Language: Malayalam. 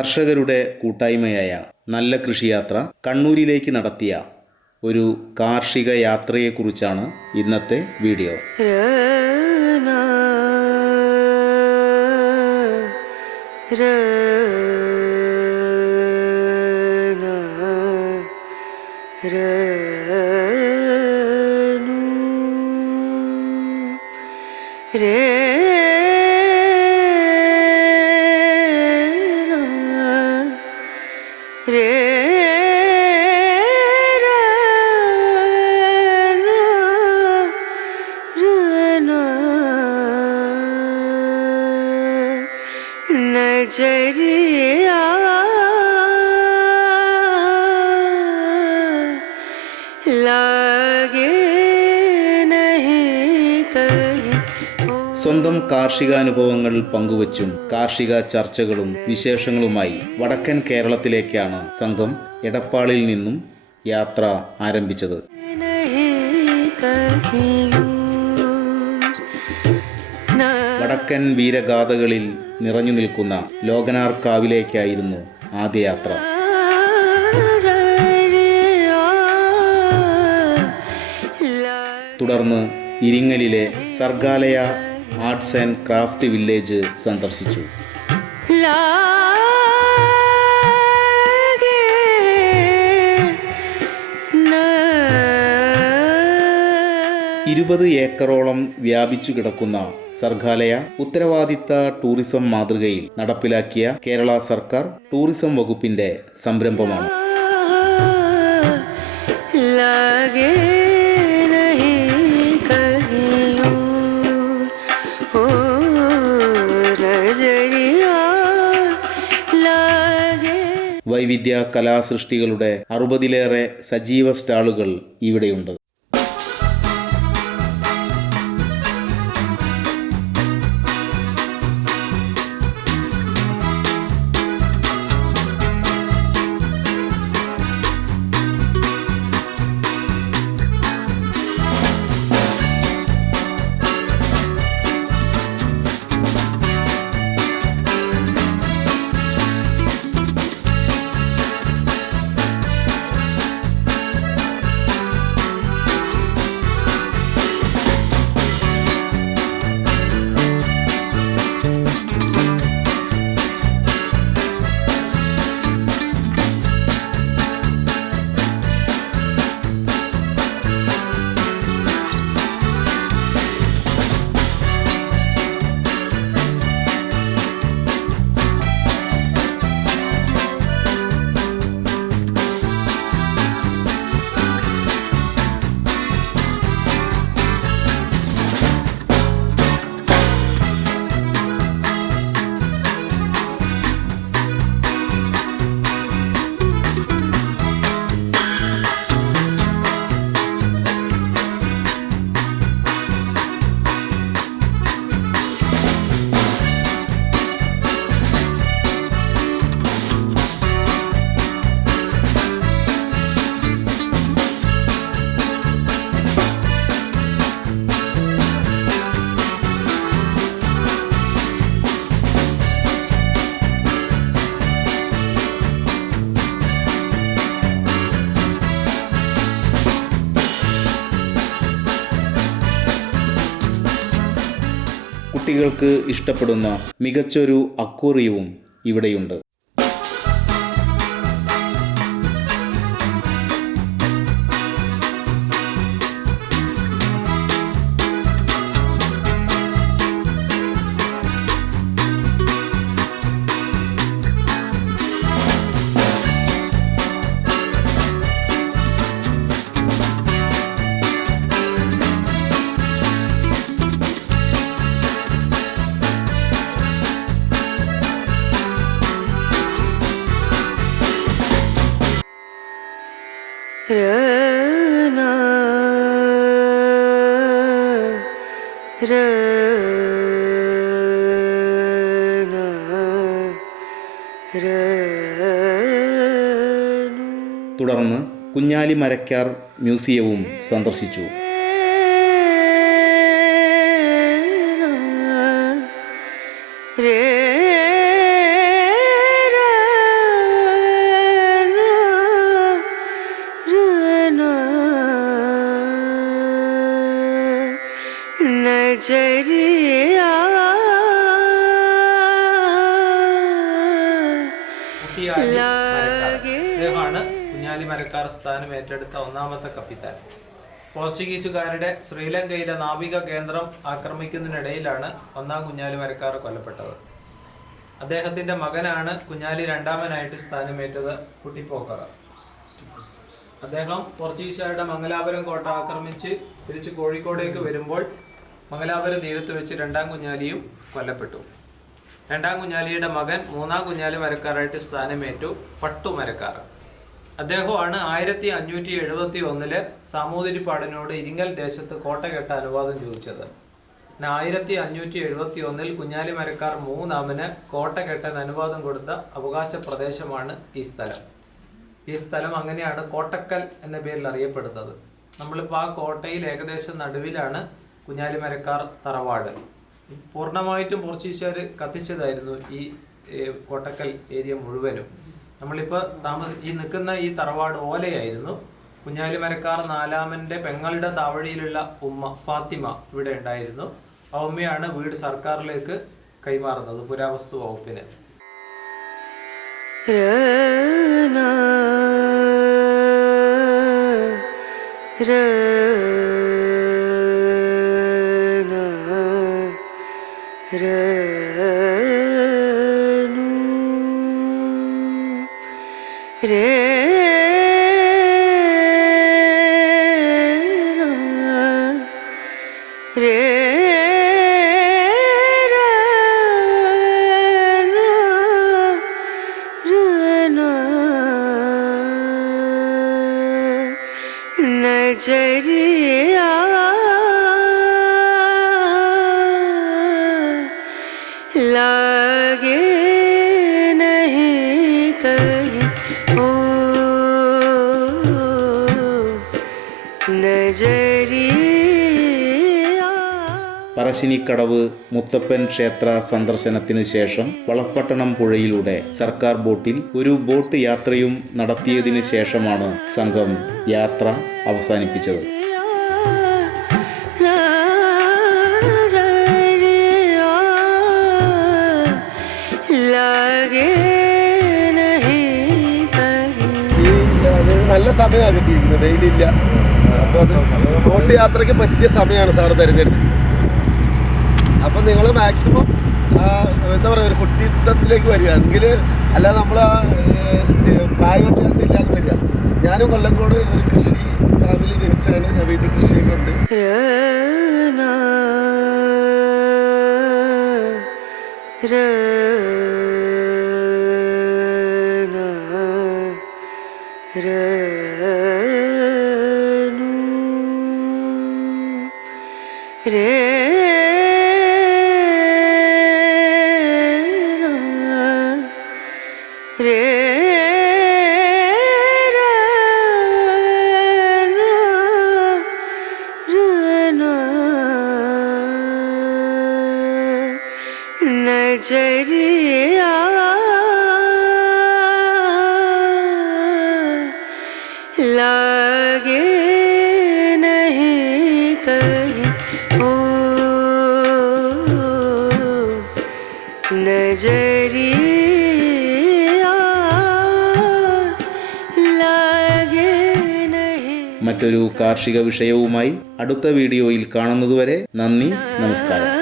കർഷകരുടെ കൂട്ടായ്മയായ നല്ല കൃഷിയാത്ര കണ്ണൂരിലേക്ക് നടത്തിയ ഒരു കാർഷിക യാത്രയെക്കുറിച്ചാണ് ഇന്നത്തെ വീഡിയോ. രന नजरिया लागे नहीं कहीं ओ സ്വന്തം കാർഷികാനുഭവങ്ങൾ പങ്കുവച്ചും കാർഷിക ചർച്ചകളും വിശേഷങ്ങളുമായി വടക്കൻ കേരളത്തിലേക്കാണ് സംഘം എടപ്പാളിൽ നിന്നും യാത്ര ആരംഭിച്ചത് വടക്കൻ വീരഗാഥകളിൽ നിറഞ്ഞു നിൽക്കുന്ന ലോകനാർക്കാവിലേക്കായിരുന്നു ആദ്യ യാത്ര. തുടർന്ന് ഇരിങ്ങലിലെ Sargaalaya arts and craft village സന്ദർശിച്ചു. ഇരുപത് ഏക്കറോളം വ്യാപിച്ചു കിടക്കുന്ന സർഗാലയ ഉത്തരവാദിത്ത ടൂറിസം മാതൃകയിൽ നടപ്പിലാക്കിയ കേരള സർക്കാർ ടൂറിസം വകുപ്പിന്റെ സംരംഭമാണ്. വൈവിധ്യ കലാസൃഷ്ടികളുടെ അറുപതിലേറെ സജീവ സ്റ്റാളുകൾ ഇവിടെയുണ്ട്. കുട്ടികൾക്ക് ഇഷ്ടപ്പെടുന്ന മികച്ചൊരു അക്വറിയവും ഇവിടെയുണ്ട്. തുടർന്ന് കുഞ്ഞാലി മരക്കാർ മ്യൂസിയവും സന്ദർശിച്ചു. രേ नजरिया ഇദ്ദേഹമാണ് കുഞ്ഞാലി മരക്കാർ സ്ഥാനം ഏറ്റെടുത്ത ഒന്നാമത്തെ കപ്പിത്താൻ. പോർച്ചുഗീസുകാരുടെ ശ്രീലങ്കയിലെ നാവിക കേന്ദ്രം ആക്രമിക്കുന്നതിനിടയിലാണ് ഒന്നാം കുഞ്ഞാലി മരക്കാർ കൊല്ലപ്പെട്ടത്. അദ്ദേഹത്തിന്റെ മകനാണ് കുഞ്ഞാലി രണ്ടാമനായിട്ട് സ്ഥാനമേറ്റത് കുട്ടിപ്പോക്കർ അദ്ദേഹം പോർച്ചുഗീസുകാരുടെ മംഗലാപുരം കോട്ട ആക്രമിച്ച് തിരിച്ച് കോഴിക്കോടേക്ക് വരുമ്പോൾ മംഗലാപുരം തീരത്ത് വെച്ച് രണ്ടാം കുഞ്ഞാലിയും കൊല്ലപ്പെട്ടു. രണ്ടാം കുഞ്ഞാലിയുടെ മകൻ മൂന്നാം കുഞ്ഞാലി മരക്കാരായിട്ട് സ്ഥാനമേറ്റു പട്ടു മരക്കാർ. അദ്ദേഹമാണ് ആയിരത്തി അഞ്ഞൂറ്റി എഴുപത്തി ഒന്നിൽ സാമൂതിരിപ്പാടിനോട് ഇരിങ്ങൽ ദേശത്ത് കോട്ട കെട്ട അനുവാദം ചോദിച്ചത്. ആയിരത്തി അഞ്ഞൂറ്റി എഴുപത്തി ഒന്നിൽ കുഞ്ഞാലി മരക്കാർ മൂന്നാമന് കോട്ട കെട്ടാൻ അനുവാദം കൊടുത്ത അവകാശ പ്രദേശമാണ് ഈ സ്ഥലം. ഈ സ്ഥലം അങ്ങനെയാണ് കോട്ടക്കൽ എന്ന പേരിൽ അറിയപ്പെടുന്നത്. നമ്മളിപ്പോൾ ആ കോട്ടയിൽ ഏകദേശം നടുവിലാണ് കുഞ്ഞാലി മരക്കാർ തറവാട്. പൂർണമായിട്ടും പോർച്ചുഗീസുകാർ കത്തിച്ചതായിരുന്നു ഈ കോട്ടക്കൽ ഏരിയ മുഴുവനും. നമ്മളിപ്പോൾ താമസ ഈ നിൽക്കുന്ന ഈ തറവാട് ഓലയായിരുന്നു. കുഞ്ഞാലിമരക്കാർ നാലാമന്റെ പെങ്ങളുടെ താവഴിയിലുള്ള ഉമ്മ ഫാത്തിമ ഇവിടെ ഉണ്ടായിരുന്നു. ആ ഉമ്മയാണ് വീട് സർക്കാരിലേക്ക് കൈമാറുന്നത് പുരാവസ്തു വകുപ്പിന്. Rana, രന Renu. Renu. Renu. लागे नहीं कहीं ओ नजरिया പറശ്ശിനിക്കടവ് മുത്തപ്പൻ ക്ഷേത്ര സന്ദർശനത്തിന് ശേഷം വളപ്പട്ടണം പുഴയിലൂടെ സർക്കാർ ബോട്ടിൽ ഒരു ബോട്ട് യാത്രയും നടത്തിയതിന് ശേഷമാണ് സംഘം യാത്ര അവസാനിപ്പിച്ചത് നല്ല സമയമാണ് കിട്ടിയിരിക്കുന്നത്. വെയിലില്ല അപ്പോൾ അത് ബോട്ട് യാത്രയ്ക്ക് പറ്റിയ സമയമാണ് സാറ് തിരഞ്ഞെടുത്തത്. അപ്പോൾ നിങ്ങൾ മാക്സിമം എന്താ പറയുക ഒരു കുട്ടിത്തത്തിലേക്ക് വരിക. എങ്കിൽ അല്ല നമ്മൾ പ്രായ വ്യത്യാസം ഇല്ലാതെ വരിക. ഞാനും കൊല്ലംകോട് ഒരു കൃഷി ഫാമിലി ജനിച്ചാണ് ഞാൻ വീട്ടിൽ കൃഷിയൊക്കെ ഉണ്ട്. രന रे नजरिया മറ്റൊരു കാർഷിക വിഷയവുമായി അടുത്ത വീഡിയോയിൽ കാണുന്നതുവരെ നന്ദി നമസ്കാരം.